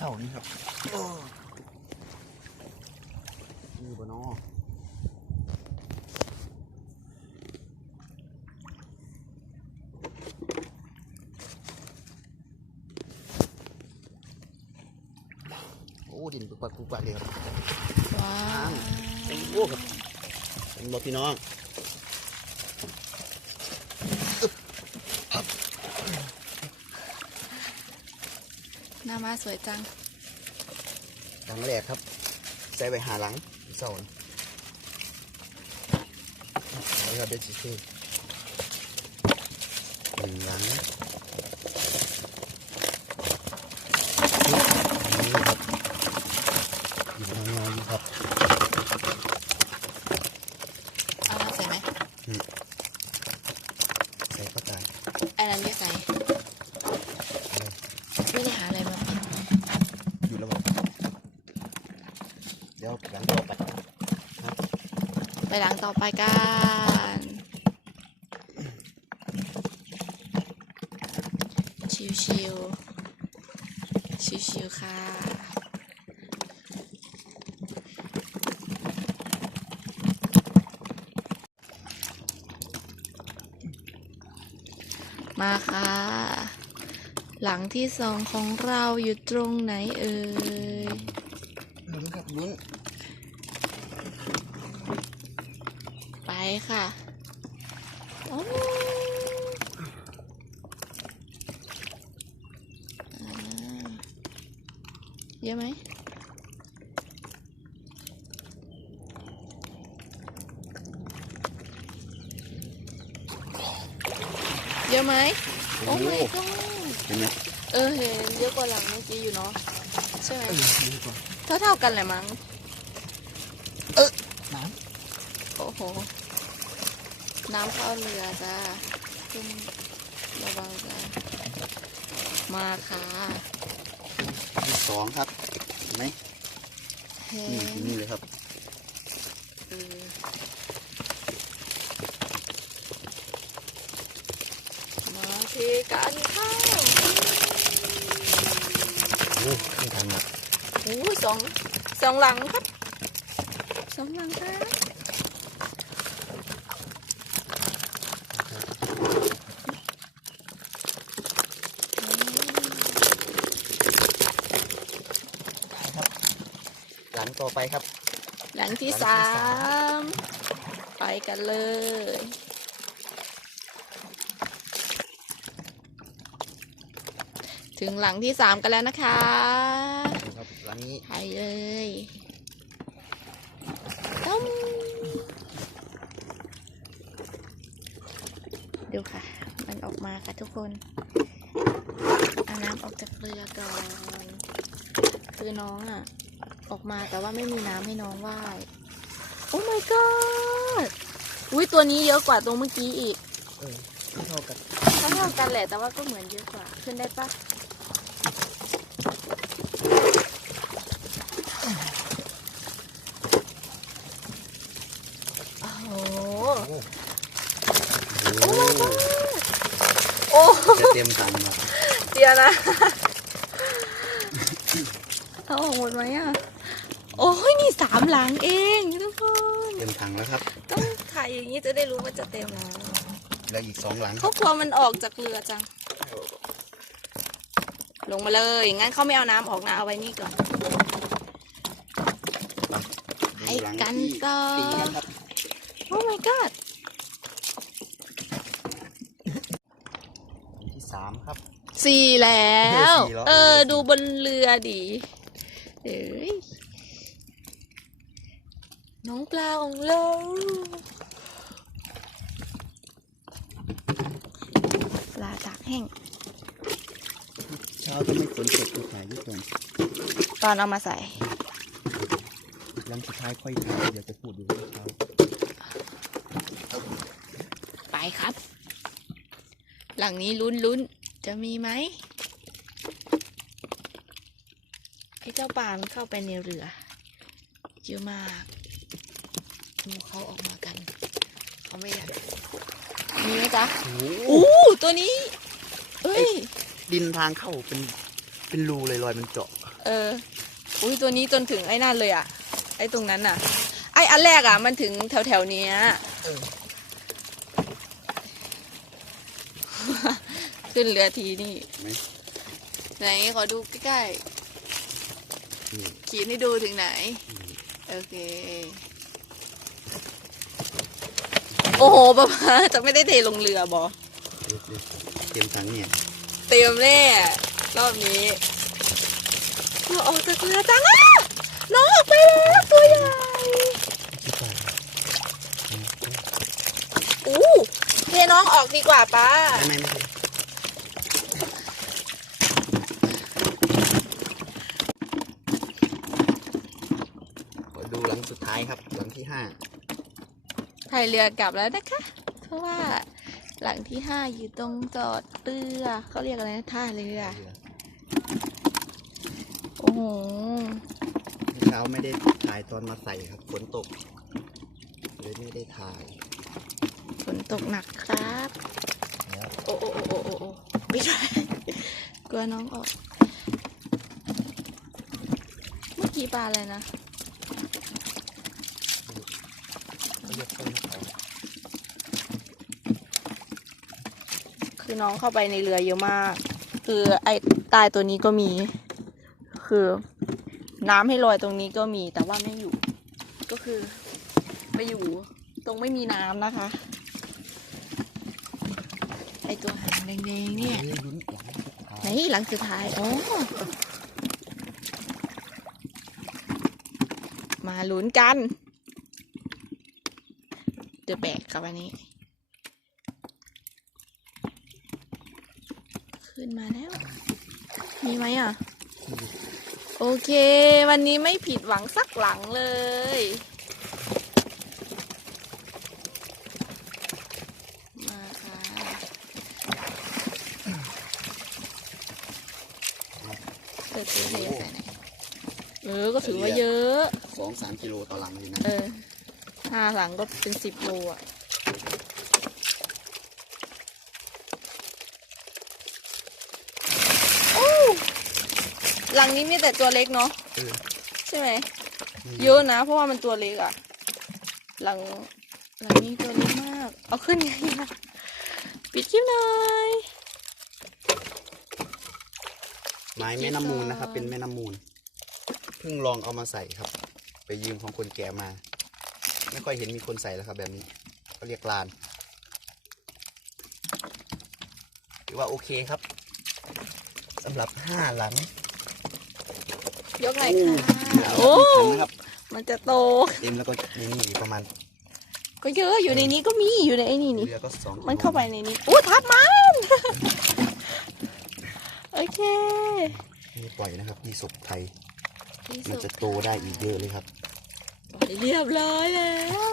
เสานี่ครับโอ้นี่บนอโอ้ดินปุกปักปุกปักเลยครับว้าวโอ้ครับเป็นบอกพี่น้อง หน้ามาสวยจัง หลังแรกครับใส่ใบหาหลังเสาแล้วก็เบจิเซ่หนึ่งหลังนี่ครับอยู่ทางงานครับเอามาใส่ไหมใส่ก็ตายอันนั้นไม่ใส่ ไม่ได้หาอะไรมาปิด อยู่แล้วบอกเดี๋ยวหลังต่อไป ไป หลังต่อไปกันชิวชิวชิวชิวๆค่ะ มาค่ะ หลังที่สองของเราอยู่ตรงไหนเอ่ยลุ้นครับลุ้น ไปค่ะโอ้อ่าเยอะไหมเยอะไหมโอ้โอ้โห my god เห็นไหมเออเห็นเยอะกว่าหลังเมื่อกี้อยู่เนาะใช่ไหมเออดีกว่าเท่าเท่าๆกันแหละมั้งน้โอ้โห น้ำเข้าเรือจ้าขึ้นระวังจ้ามาค่ะำที่สองครับเห็นไหมเฮ้นี่ที่นี่เลยครับเออมาทีกันข้าวโอ้ข้างทางละโอ้ยสองสองหลังครับสองหลังครับ ต่อไปครับ หลังที่หลังที่สาสามมไปกันเลย ถึงหลังที่สามกันแล้วนะคะดูครับหลังนี้ไปเลยต้มดูค่ะ มันออกมาค่ะทุกคน เอาน้ำออกจากเรือก่อน คือน้องอะ ออกมาแต่ว่าไม่มีน้ำให้น้องว่ายโอ้ my god อุ้ยตัวนี้เยอะกว่าตัวเมื่อกี้อีกเออไม่เท่ากันเท่าเท่ากันแหละแต่ว่าก็เหมือนเยอะกว่า ขึ้นได้ปะโอ้โหโอ้โหโอ้โหจะเต็มถังครับเดียวนะ เอาออกหมดไหมอะ โอ้ยนี่สามหลังเองทุกคนเต็มถังแล้วครับ ต้องถ่ายอย่างนี้จะได้รู้ว่าจะเต็มแล้วแล้วอีกสองหลังคเขารับกลัวมันออกจากเรือจัง ลงมาเลย งั้นเขาไม่เอาน้ำออกนะ เอาไว้นี่ก่อนดูหลังไปกันที่ก่อนสี่กันครับโอ้ my god ที่สามครับสี่แล้วสี่แล้วเออเออ ดูบนเรือดิเอ้ย น้องปลาของเราปลาตากแห้งสช้าถ้าไม่ฝนตกจะถ่ายที่ตรงตอนเอามาใส่หลังสุดท้ายค่อยถ่ายเดี๋ยวจะพูดดูเช้าไปครับ หลังนี้ลุ้นลุ้นจะมีไหมไอ้เจ้าปานเข้าไปในเรือเยอะมาก ดูเขาออกมากันเขาไม่อยากมีไหมจ๊ะโอ้โหอู้ตัวนี้เอ้ย ดินทางเข้าเป็นเป็นรูเลยรอยมันเจาะ เออ อุ้ยตัวนี้จนถึงไอ้นั่นเลยอะไอ้ตรงนั้นน่ะ ไอ้อันแรกอะมันถึงแถวแถวๆเนี้ยเออ ขึ้นเรือทีนี่ ไหมไหนขอดูใกล้นี่ ๆขีดให้ดูถึงไหน โอเค โอ้โหป้าป้าจะไม่ได้เทลงเรือบอเตรียมถังเนี่ย เต็มแน่รอบนี้เราออกจากเรือจังอะน้องออกไปแล้วตัวใหญ่ที่ต่ออู้เทน้องออกดีกว่าป้าไม่ไม่ไม่ขอดูหลังสุดท้ายครับหลังที่ห้า พายเรือกลับแล้วนะคะ เพราะว่าหลังที่ห้าอยู่ตรงจอดเรือเขาเรียกอะไรนะท่าเรือ โอ้โหเช้าไม่ได้ถ่ายตอนมาใส่ครับฝนตกเลยไม่ได้ถ่ายฝนตกหนักครับแล้วโอ้โอ้โอ้โอ้โอ้โอ้ไม่ใช่กลัวน้องออก เมื่อกี้ปลาอะไรนะ เขาเรียกต้นมะขาม คือน้องเข้าไปในเรือเยอะมาก คือไอ้ตายตัวนี้ก็มี คือ น้ำให้ลอยตรงนี้ก็มีแต่ว่าไม่อยู่ ก็คือไปอยู่ตรงไม่มีน้ำนะคะ ไอตัวหางแดงๆเนี่ยฮ้ลุ้นหลังสุดท้ายไหนหลังสุดท้ายอ๋อมาลุ้นกัน เดือแบกกับอันนี้ ขึ้นมาแล้ว มีไหมอะ โอเค วันนี้ไม่ผิดหวังสักหลังเลย มาค่ะ เกิดตัวเทใส่ไหนเออ ก็ถือว่าเยอะ สองสามกิโลต่อหลังเลยนะ เออ ห้าหลังก็เป็นสิบโลอะโอ้หลังนี้มีแต่ตัวเล็กเนาะเออใช่ไหม เยอะนะ เพราะว่ามันตัวเล็กอะหลังหลังนี้ตัวเล็กมาก เอาขึ้นไงอะปิดคลิปหน่อยไม้แม่น้ำมูลนะครับ เป็นแม่น้ำมูลเพิ่งลองเอามาใส่ครับ ไปยืมของคนแก่มา ไม่ค่อยเห็นมีคนใส่แล้วครับแบบนี้เขาเรียกลานถือว่าโอเคครับสำหรับห้าหลังยกหน่อยค่ะโอ้ถังนะครับมันจะโตเต็มแล้วก็ในนี่อีกประมาณ ก็เยอะอยู่ในนี้ก็มีอยู่ในไอ้นี่นี่เรือก็สองมันเข้าไปในนี้อู้ทับมันโอเคนี่ปล่อยนะครับที่ศพไทยที่มันสุจะดโตได้อีกเยอะเลยครับ เรียบร้อยแล้ว